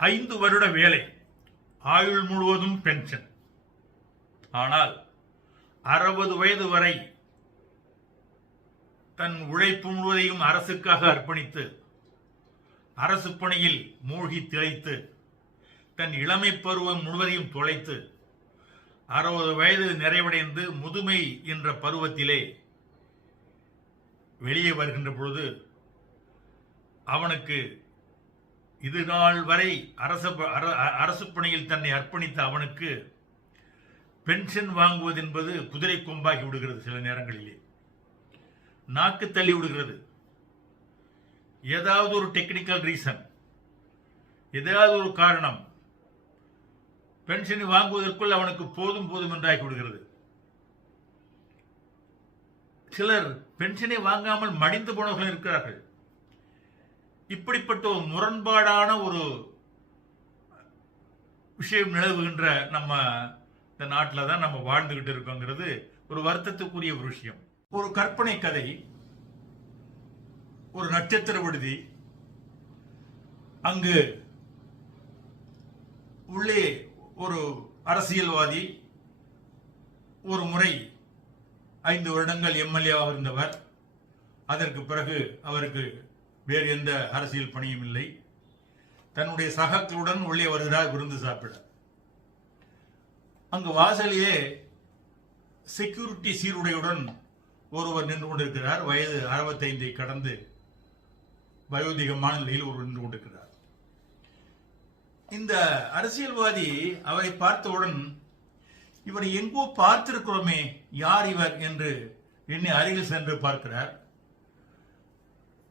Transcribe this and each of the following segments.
5 வருட வேலை, ஆயுள் முழுவதும் பென்ஷன். ஆனால் 60 வயது வரை தன் உழைப்பு முழுவதையும் அரசுக்காக அர்ப்பணித்து அரசு பணியில் மூழ்கி திளைத்து தன் இளமை பருவம் முழுவதையும் தொலைத்து 60 வயது நிறைவடைந்து முதுமை என்ற பருவத்திலே வெளியே வருகின்ற பொழுது அவனுக்கு இது நாள் வரை அரசு பணியில் தன்னை அர்ப்பணித்த அவனுக்கு பென்ஷன் வாங்குவது என்பது குதிரை கொம்பாகி விடுகிறது. சில நேரங்களிலே நாக்கு தள்ளி விடுகிறது. ஏதாவது ஒரு டெக்னிக்கல் ரீசன், ஏதாவது ஒரு காரணம் பென்ஷனை வாங்குவதற்குள் அவனுக்கு போதும் போதும் என்றாகி விடுகிறது. சிலர் பென்ஷனை வாங்காமல் மடிந்து போனவர்கள் இருக்கிறார்கள். இப்படிப்பட்ட ஒரு முரண்பாடான ஒரு விஷயம் நிலவுகின்ற நம்ம இந்த நாட்டில் தான் நம்ம வாழ்ந்துகிட்டு இருக்கோங்கிறது ஒரு வருத்தத்துக்குரிய ஒரு விஷயம். ஒரு கற்பனை கதை, ஒரு நட்சத்திர விடுதி. அங்கு உள்ளே ஒரு அரசியல்வாதி ஒரு முறை 5 வருடங்கள் எம்எல்ஏவாக இருந்தவர். அதற்கு பிறகு அவருக்கு வேறு எந்த அரசியல் பணியும் இல்லை. தன்னுடைய சகக்களுடன் உள்ளே வருகிறார் விருந்து சாப்பிட. அங்கு வாசலிலே செக்யூரிட்டி சீருடையுடன் ஒருவர் நின்று கொண்டிருக்கிறார். வயது 65 கடந்து வயோதிகமான நிலையில் ஒருவர் நின்று கொண்டிருக்கிறார். இந்த அரசியல்வாதி அவரை பார்த்தவுடன் இவரை எங்கோ பார்த்திருக்கிறோமே, யார் இவர் என்று எண்ணி அருகில் சென்று பார்க்கிறார்.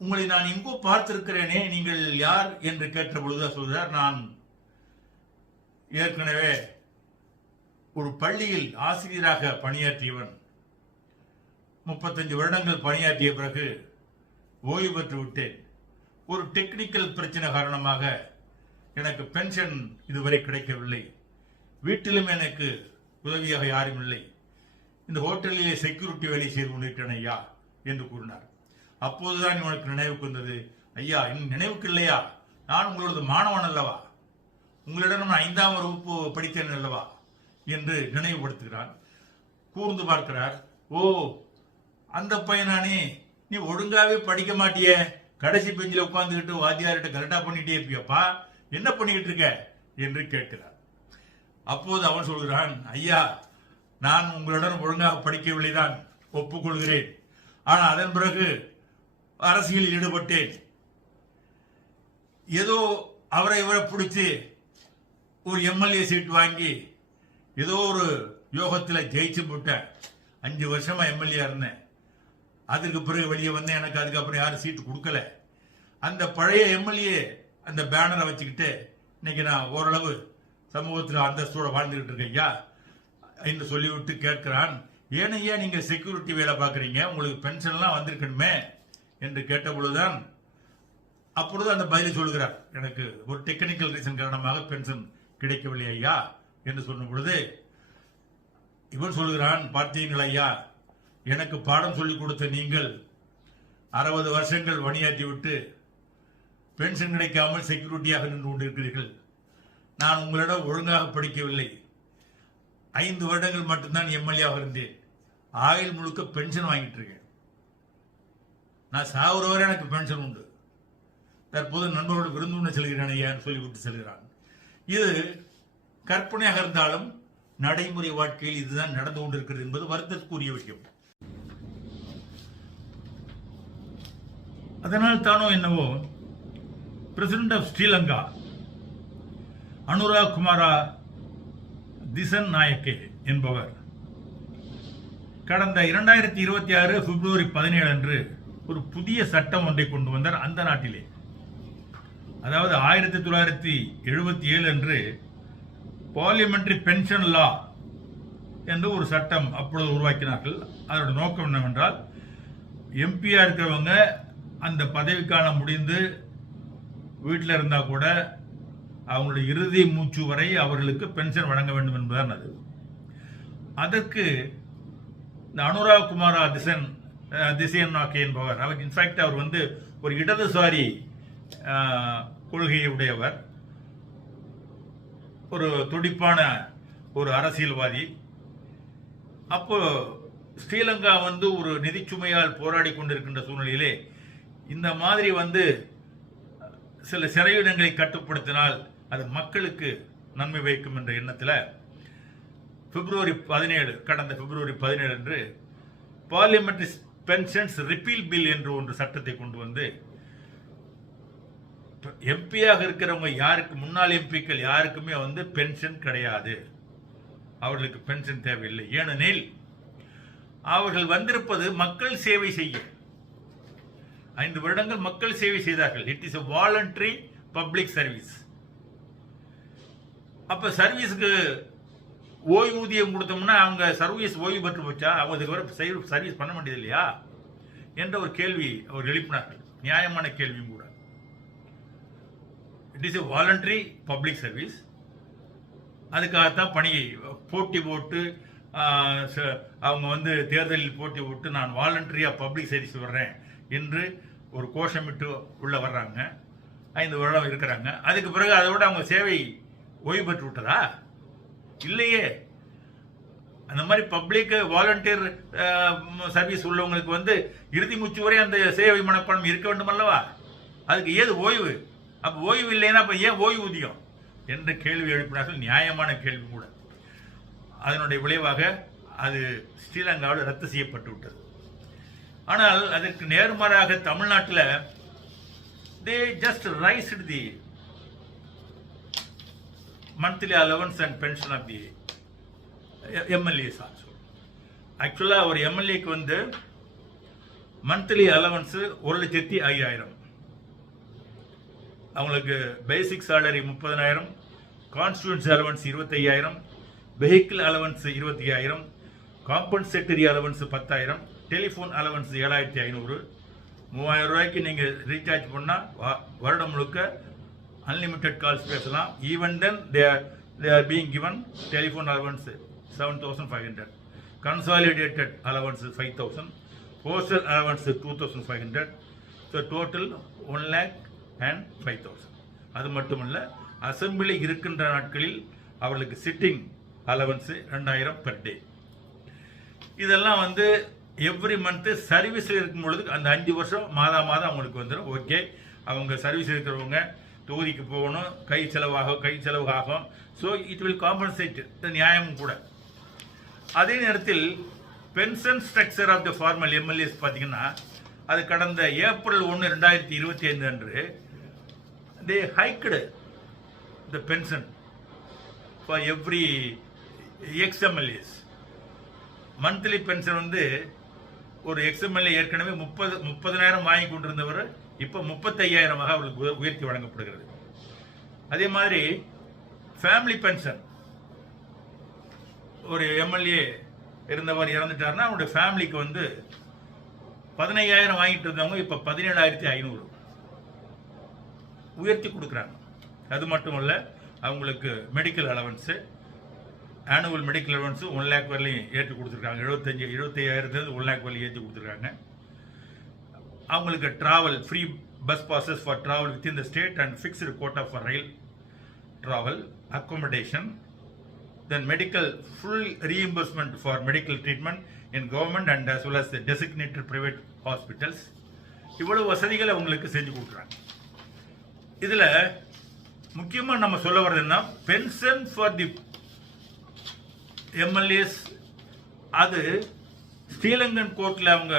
உங்களை நான் எங்கோ பார்த்திருக்கிறேனே, நீங்கள் யார் என்று கேட்ட பொழுது சொல்கிறார், நான் ஏற்கனவே ஒரு பள்ளியில் ஆசிரியராக பணியாற்றியவன். 35 வருடங்கள் பணியாற்றிய பிறகு ஓய்வு பெற்று விட்டேன். ஒரு டெக்னிக்கல் பிரச்சனை காரணமாக எனக்கு பென்ஷன் இதுவரை கிடைக்கவில்லை. வீட்டிலும் எனக்கு உதவியாக யாரும் இல்லை. இந்த ஹோட்டலிலே செக்யூரிட்டி வேலை செய்து கொண்டிருக்கிறேன் ஐயா என்று கூறினார். அப்போதுதான் இவனுக்கு நினைவுக்கு வந்தது, ஐயா இன்னும் நினைவுக்கு இல்லையா, நான் உங்களோட மாணவன் அல்லவா, உங்களிடம் நான் 5ஆம் வகுப்பு படித்தேன் அல்லவா என்று நினைவுபடுத்துகிறான். கூர்ந்து பார்க்கிறார். ஓ, அந்த பையனானே, நீ ஒழுங்காவே படிக்க மாட்டிய, கடைசி பெஞ்சில் உட்கார்ந்துக்கிட்டு வாத்தியார்கிட்ட கரெக்டா பண்ணிட்டே இருப்பியப்பா, என்ன பண்ணிக்கிட்டு இருக்க என்று கேட்கிறார். அப்போது அவன் சொல்கிறான், ஐயா நான் உங்களுடன் ஒழுங்காக படிக்கவில்லைதான், ஒப்புக்கொள்கிறேன். ஆனால் அதன் பிறகு அரசியலில் ஈடுபட்டேன். ஏதோ அவரை இவரை பிடிச்சு ஒரு எம்எல்ஏ சீட் வாங்கி ஏதோ ஒரு யோகத்தில் ஜெயிச்சு போட்டேன். 5 வருஷமா எம்எல்ஏ இருந்தேன். அதுக்கு பிறகு வெளியே வந்தேன். எனக்கு அதுக்கப்புறம் யாரும் சீட்டு கொடுக்கல. அந்த பழைய எம்எல்ஏ அந்த பேனரை வச்சுக்கிட்டு இன்னைக்கு நான் ஓரளவு சமூகத்தில் அந்தஸ்தோட வாழ்ந்துகிட்டு இருக்கேன் ஐயா என்று சொல்லிவிட்டு கேட்கிறான், ஏனையா நீங்க செக்யூரிட்டி வேலை பார்க்குறீங்க, உங்களுக்கு பென்ஷன்லாம் வந்திருக்கணுமே என்று கேட்ட பொழுதுதான் அப்பொழுது அந்த பதிலை சொல்கிறார், எனக்கு ஒரு டெக்னிக்கல் ரீசன் காரணமாக பென்ஷன் கிடைக்கவில்லை ஐயா என்று சொன்ன பொழுது இவன் சொல்கிறான், பார்த்தீங்களா ஐயா, எனக்கு பாடம் சொல்லிக் கொடுத்த நீங்கள் 60 வருஷங்கள் பணியாற்றி விட்டு பென்ஷன் கிடைக்காமல் செக்யூரிட்டியாக நின்று கொண்டிருக்கிறீர்கள். நான் உங்களிடம் ஒழுங்காக படிக்கவில்லை. 5 வருடங்கள் மட்டும்தான் எம்எல்ஏவாக இருந்தேன். ஆயுள் முழுக்க பென்ஷன் வாங்கிட்டு இருக்கேன். நான் சாகுற வரை எனக்கு பென்ஷன் உண்டு. தற்போது நண்பரோடு விருந்துண்ண செல்கிறேன் ஐயான்னு சொல்லிவிட்டு செல்கிறான். இது கற்பனையாக இருந்தாலும் நடைமுறை வாழ்க்கையில் இதுதான் நடந்து கொண்டிருக்கிறது என்பது வருத்தத்துக்குரிய விஷயம். அதனால் தானோ என்னவோ பிரசிடென்ட் ஆஃப் ஸ்ரீலங்கா அனுராக் குமாரா திசநாயக்கே என்பவர் கடந்த 2026 பிப்ரவரி 17 அன்று ஒரு புதிய சட்டம் ஒன்றை கொண்டு வந்தார் அந்த நாட்டிலே. அதாவது 1977 அன்று பார்லிமெண்டரி பென்ஷன் லா என்று ஒரு சட்டம் அப்பொழுது உருவாக்கினார்கள். அதோட நோக்கம் என்னவென்றால், எம்பியா இருக்கிறவங்க அந்த பதவிக்காலம் முடிந்து வீட்டில் இருந்தால் கூட அவங்களுடைய இறுதி மூச்சு வரை அவர்களுக்கு பென்ஷன் வழங்க வேண்டும் என்பதுதான் அது. அதற்கு இந்த அனுராக் குமாரா திசநாயக்கே என்பவர், அவர் இன்ஃபேக்ட் அவர் ஒரு இடதுசாரி கொள்கையை உடையவர். ஒரு துடிப்பான ஒரு அரசியல்வாதி. அப்போ ஸ்ரீலங்கா ஒரு நிதிச்சுமையால் போராடி கொண்டிருக்கின்ற சூழ்நிலையிலே இந்த மாதிரி சில சிறையிடங்களை கட்டுப்படுத்தினால் அது மக்களுக்கு நன்மை வைக்கும் என்ற எண்ணத்தில் கடந்த பிப்ரவரி 17 அன்று பார்லிமெண்டரி பென்ஷன்ஸ் ரிப்பீல் பில் என்று ஒரு சட்டத்தை கொண்டு எம்பியாக இருக்கிறவங்க முன்னாள் எம்பிக்கள் யாருக்குமே பென்ஷன் கிடையாது, அவர்களுக்கு பென்ஷன் தேவையில்லை. ஏனெனில் அவர்கள் வந்திருப்பது மக்கள் சேவை செய்ய. 5 வருடங்கள் மக்கள் சேவை செய்தார்கள். It is a voluntary public service. அப்ப சர்வீஸுக்கு ஓய்வூதியம் கொடுத்தோம்னா அவங்க சர்வீஸ் ஓய்வு பெற்று போச்சா, அவங்க சர்வீஸ் பண்ண வேண்டியது இல்லையா என்ற ஒரு கேள்வி அவர் எழுப்பினார்கள். நியாயமான கேள்வியும் கூட. It is a voluntary public service. அதுக்காகத்தான் பணியை போட்டி போட்டு அவங்க தேர்தலில் போட்டி போட்டு நான் வாலண்டரியா பப்ளிக் சர்வீஸ் வர்றேன் என்று ஒரு கோஷமிட்டு உள்ள வர்றாங்க. 5 வருடம் இருக்கிறாங்க. அதுக்கு பிறகு அதோட அவங்க சேவை ஓய்வு பெற்று விட்டதா? இல்லையே. அந்த மாதிரி பப்ளிக் வாலண்டியர் சர்வீஸ் உள்ளவங்களுக்கு இறுதி மூச்சு வரை அந்த சேவை மனப்பான்மை இருக்க வேண்டும் அல்லவா? அதுக்கு ஏது ஓய்வு? அப்ப ஓய்வு இல்லைன்னா அப்ப ஏன் ஓய்வூதியம் என்ற கேள்வி எழுப்பினார்கள். நியாயமான கேள்வி கூட. அதனுடைய விளைவாக அது ஸ்ரீலங்காவில் ரத்து செய்யப்பட்டு விட்டது. ஆனால் அதற்கு நேர்மாறாக தமிழ்நாட்டில் they just raised the monthly allowance and pension of the MLAs also. ஆக்சுவலா ஒரு எம்எல்ஏக்கு மந்த்லி அலவன்ஸ் 1,05,000. அவங்களுக்கு பேசிக் salary 30,000, constituency allowance 25,000, vehicle allowance 25,000, compensatory allowance 10,000, telephone allowance 7,500. 3,000 ரூபாய்க்கு நீங்க ரீசார்ஜ் பண்ணா வருடம் முழுக்க அன்லிமிட்டெட் கால்ஸ் பேசலாம். Even then they are being given telephone allowance 7,500, consolidated allowance 5,000, postal allowance 2,500. So total 1,05,000. அது மட்டுமல்ல, அசம்பிளி இருக்கின்ற நாட்களில் அவர்களுக்கு சிட்டிங் அலவன்ஸ் 2,000 பெர் டே. இதெல்லாம் எவ்ரி மந்த் சர்வீஸில் இருக்கும் பொழுது அந்த 5 வருஷம் மாதம் அவங்களுக்கு வந்துடும். ஓகே, அவங்க சர்வீஸ் இருக்கிறவங்க தொகுதிக்கு போகணும், கை செலவு ஆகும். So it will compensate. நியாயமும் கூட. அதே நேரத்தில் pension structure of the formal MLAs பார்த்தீங்கன்னா அது கடந்த ஏப்ரல் 1, 2025 அன்று they hiked the pension for every ex-MLAs. Monthly pension ஒரு எக்ஸ்எம்எல்ஏ ஏற்கனவே 30,000 வாங்கி கொண்டிருந்தவர் இப்ப 35,000 அவர்களுக்கு உயர்த்தி வழங்கப்படுகிறது. அதே மாதிரி ஃபேமிலி பென்ஷன், ஒரு எம்எல்ஏ இருந்தவர் இறந்துட்டாருன்னா அவருடைய ஃபேமிலிக்கு 15,000 வாங்கிட்டு இருந்தவங்க இப்ப 17,500 உயர்த்தி கொடுக்குறாங்க. அது மட்டுமல்ல, அவங்களுக்கு medical allowance, annual medical allowance 1 lakh வரலையும் ஏற்றி கொடுத்துருக்காங்க. 75,000 1 lakh வரலையும் ஏற்றி கொடுத்துருக்காங்க. அவங்களுக்கு travel free bus passes for travel within the state and fixed quota for rail travel, accommodation, then medical full reimbursement for medical treatment in government and as well as designated private hospitals. இவ்வளவு வசதிகளை அவங்களுக்கு செஞ்சு கொடுக்குறாங்க. இதுல முக்கியமா நம்ம சொல்ல வர்றதுன்னா பென்ஷன் ஃபார் தி எம்எல்ஏஸ். அது ஸ்ரீலங்கன் கோர்ட்ல அவங்க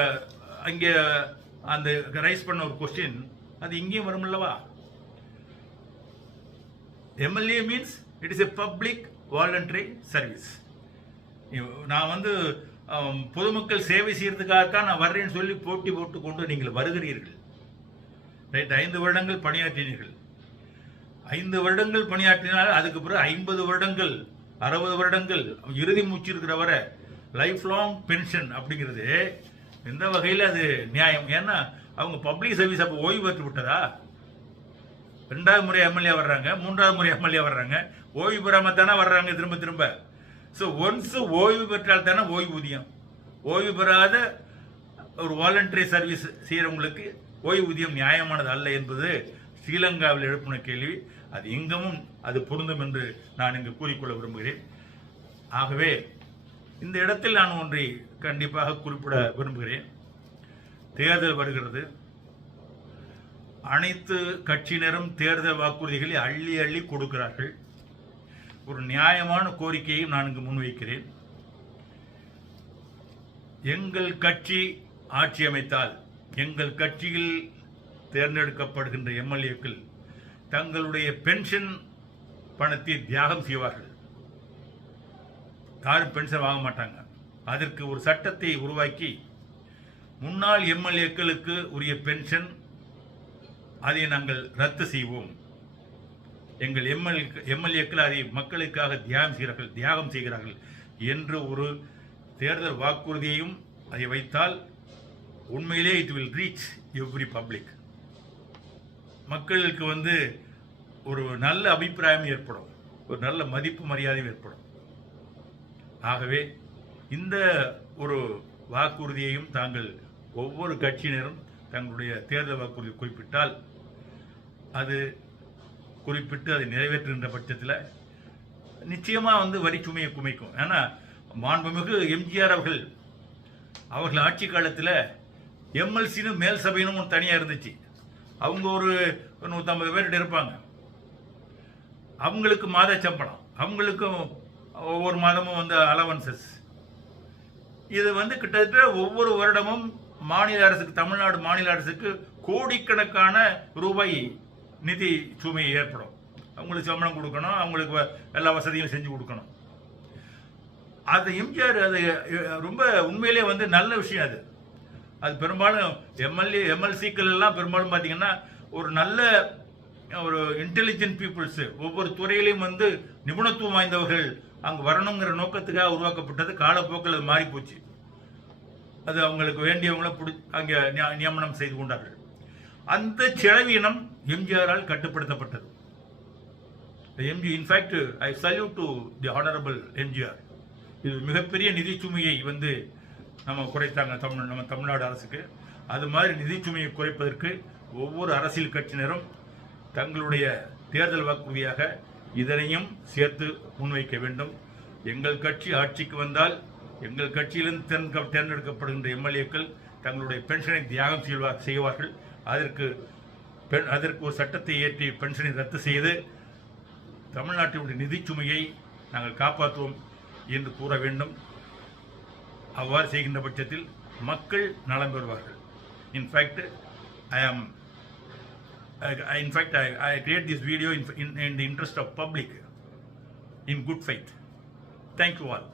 அங்க அந்த ரைஸ் பண்ண ஒரு கொஸ்டின், அது இங்கேயும் வரும் அல்லவா? MLA means it is a public voluntary service. நான் பொதுமக்கள் சேவை செய்யறதுக்காகத்தான் நான் வர்றேன்னு சொல்லி போட்டி போட்டு கொண்டு நீங்கள் வருகிறீர்கள். ரைட், 5 வருடங்கள் பணியாற்றினீர்கள். 5 வருடங்கள் பணியாற்றினால் அதுக்கு பிறகு 50 வருடங்கள் 60 வருடங்கள் இறுதி மூச்சு இருக்கிற வரை லைஃப் லாங் பென்ஷன் அப்படிங்கிறது எந்த வகையில் அது நியாயம்? ஏன்னா அவங்க பப்ளிக் சர்வீஸ் அப்போ ஓய்வு பெற்று விட்டதா? 2வது முறை எம்எல்ஏ வர்றாங்க, 3வது முறை எம்எல்ஏ வர்றாங்க, ஓய்வு பெறாம தானே வர்றாங்க திரும்ப திரும்ப. ஸோ ஒன்ஸ் ஓய்வு பெற்றால் தானே ஓய்வூதியம். ஓய்வு பெறாத ஒரு வாலண்டரி சர்வீஸ் செய்யறவங்களுக்கு ஓய்வூதியம் நியாயமானது அல்ல என்பது ஸ்ரீலங்காவில் எழுப்பின கேள்வி அது எங்கும் அது பொருந்தும் என்று நான் இங்கு கூறிக்கொள்ள விரும்புகிறேன். ஆகவே இந்த இடத்தில் நான் ஒன்றை கண்டிப்பாக குறிப்பிட விரும்புகிறேன். தேர்தல் வருகிறது. அனைத்து கட்சியினரும் தேர்தல் வாக்குறுதிகளை அள்ளி அள்ளி கொடுக்கிறார்கள். ஒரு நியாயமான கோரிக்கையை நான் இங்கு முன்வைக்கிறேன். எங்கள் கட்சி ஆட்சி அமைத்தால் எங்கள் கட்சியில் தேர்ந்தெடுக்கப்படுகின்ற எம்எல்ஏக்கள் தங்களுடைய பென்ஷன் பணத்தை தியாகம் செய்வார்கள். யாரும் பென்ஷன் வாங்க மாட்டாங்க. அதற்கு ஒரு சட்டத்தை உருவாக்கி முன்னாள் எம்எல்ஏக்களுக்கு உரிய பென்ஷன் அதை நாங்கள் ரத்து செய்வோம். எங்கள் எம்எல்ஏக்கள் அதை மக்களுக்காக தியாகம் செய்கிறார்கள் என்று ஒரு தேர்தல் வாக்குறுதியையும் அதை வைத்தால் உண்மையிலே it will reach every public. மக்களுக்கு ஒரு நல்ல அபிப்பிராயம் ஏற்படும், ஒரு நல்ல மதிப்பு மரியாதையும் ஏற்படும். ஆகவே இந்த ஒரு வாக்குறுதியையும் தாங்கள் ஒவ்வொரு கட்சியினரும் தங்களுடைய தேர்தல் வாக்குறுதி குறிப்பிட்டால் அது குறிப்பிட்டு அதை நிறைவேற்றுகின்ற பட்சத்தில் நிச்சயமாக வரி சுமையை குமைக்கும். ஏன்னா மாண்புமிகு எம்ஜிஆர் அவர்கள் ஆட்சி காலத்தில் எம்எல்சின்னு மேல் சபையினும் தனியாக இருந்துச்சு. அவங்க ஒரு 150 பேர்கிட்ட இருப்பாங்க. அவங்களுக்கு மாத சம்பளம், அவங்களுக்கும் ஒவ்வொரு மாதமும் அலவன்சஸ். இது கிட்டத்தட்ட ஒவ்வொரு வருடமும் மாநில அரசுக்கு, தமிழ்நாடு மாநில அரசுக்கு கோடிக்கணக்கான ரூபாய் நிதி சுமை ஏற்படும். அவங்களுக்கு சம்பளம் கொடுக்கணும், அவங்களுக்கு எல்லா வசதியும் செஞ்சு கொடுக்கணும். அது எம்ஜிஆர் அது ரொம்ப உண்மையிலே நல்ல விஷயம். அது பெரும்பாலும் எம்எல்சிக்கள் எல்லாம் பெரும்பாலும் பார்த்தீங்கன்னா ஒரு நல்ல ஒரு இன்டெலிஜென்ட் பீப்புள்ஸ், ஒவ்வொரு துறையிலையும் நிபுணத்துவம் வாய்ந்தவர்கள் அங்கு வரணுங்கிற நோக்கத்துக்காக உருவாக்கப்பட்டது. காலப்போக்கில் அது மாறி போச்சு. அது அவங்களுக்கு வேண்டியவங்களை அங்கே நியமனம் செய்து கொண்டார்கள். அந்த செலவீனம் எம்ஜிஆரால் கட்டுப்படுத்தப்பட்டது. In fact I salute to the honourable MGR. இது மிகப்பெரிய நிதி சுமையை நம்ம குறைத்தாங்க நம்ம தமிழ்நாடு அரசுக்கு. அது மாதிரி நிதி சுமையை குறைப்பதற்கு ஒவ்வொரு அரசியல் கட்சியினரும் தங்களுடைய தேர்தல் வாக்குறுதியாக இதனையும் சேர்த்து முன்வைக்க வேண்டும். எங்கள் கட்சி ஆட்சிக்கு வந்தால் எங்கள் கட்சியிலிருந்து தேர்ந்தெடுக்கப்படுகின்ற எம்எல்ஏக்கள் தங்களுடைய பென்ஷனை தியாகம் செய்வார்கள். அதற்கு ஒரு சட்டத்தை ஏற்றி பென்ஷனை ரத்து செய்து தமிழ்நாட்டினுடைய நிதி சுமையை நாங்கள் காப்பாற்றுவோம் என்று கூற வேண்டும். அவ்வாறு செய்கின்ற பட்சத்தில் மக்கள் நலம் பெறுவார்கள். In fact I create this video in the interest of public, in good faith. Thank you all.